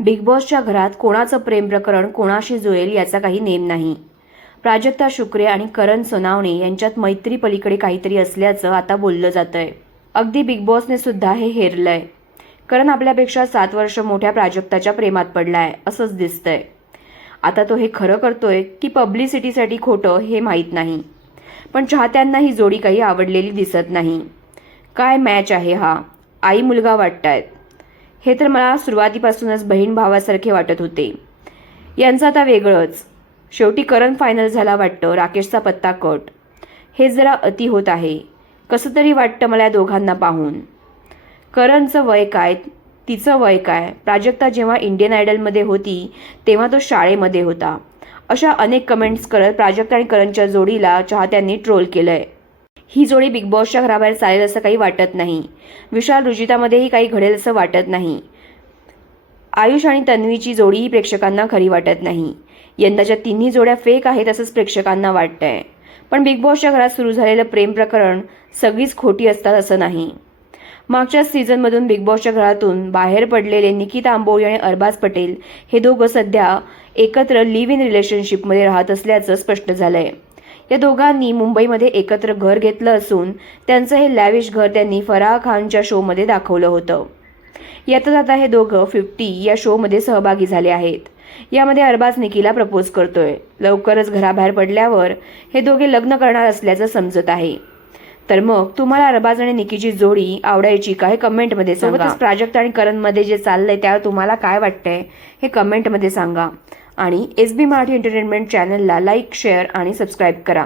Big बॉसच्या घरात कोणाचं प्रेम प्रकरण कोणाशी जुळेल याचा काही नेम नाही. प्राजक्ता शुक्रे आणि करण सोनावणे यांच्यात मैत्री पलीकडे काहीतरी असल्याचं आता बोललं जातंय. अगदी बिग बॉसने सुद्धा हे हेरलंय. करण आपल्यापेक्षा 7 वर्ष मोठ्या प्राजक्ताच्या प्रेमात पडलाय असंच दिसतंय. आता तो हे खरं करतोय की पब्लिसिटीसाठी खोटं हे माहीत नाही. पण चाहत्यांना ही जोडी काही आवडलेली दिसत नाही. काय मॅच आहे हा, आई मुलगा वाटतायत. हे तर मला सुरुवातीपासूनच बहीण भावासारखे वाटत होते. यांचं आता वेगळंच. शेवटी करण फायनल झाला वाटतं. राकेशचा पत्ता कट. हे जरा अति होत आहे. कसं तरी वाटतं मला या दोघांना पाहून. करणचं वय काय, तिचं वय काय. प्राजक्ता जेव्हा इंडियन आयडलमध्ये होती तेव्हा तो शाळेमध्ये होता. अशा अनेक कमेंट्स करत प्राजक्ता आणि करणच्या जोडीला चाहत्यांनी ट्रोल केलंय. ही जोडी बिग बॉसच्या घराबाहेर चालेल असं काही वाटत नाही. विशाल रुजितामध्येही काही घडेल असं वाटत नाही. आयुष आणि तन्वीची जोडीही प्रेक्षकांना खरी वाटत नाही. यंदाच्या तिन्ही जोड्या फेक आहेत असंच प्रेक्षकांना वाटतंय. पण बिग बॉसच्या घरात सुरू झालेलं प्रेम प्रकरण सगळीच खोटी असतात असं नाही. मागच्या सीझनमधून बिग बॉसच्या घरातून बाहेर पडलेले निकिता आंबोळी आणि अरबाज पटेल हे दोघं सध्या एकत्र लिव्ह इन रिलेशनशिपमध्ये राहत असल्याचं स्पष्ट झालंय. या दोघांनी मुंबईमध्ये एकत्र घर घेतलं असून त्यांचं हे लॅविश घर त्यांनी फराह खानच्या शोमध्ये दाखवलं होतं. यातच आता हे दोघं 50 या शोमध्ये सहभागी झाले आहेत. यामध्ये अरबाज निकीला प्रपोज करतोय. लवकरच घराबाहेर पडल्यावर हे दोघे लग्न करणार असल्याचं समजत आहे. तर मग तुम्हाला अरबाज आणि निकीची जोडी आवडायची का हे कमेंटमध्ये सांगा. सोबतच प्राजक्ता आणि करणमध्ये जे चाललंय त्यावर तुम्हाला काय वाटतंय हे कमेंटमध्ये सांगा. आणि SB मराठी एंटरटेनमेंट चॅनलला लाईक, शेअर आणि सबस्क्राईब करा.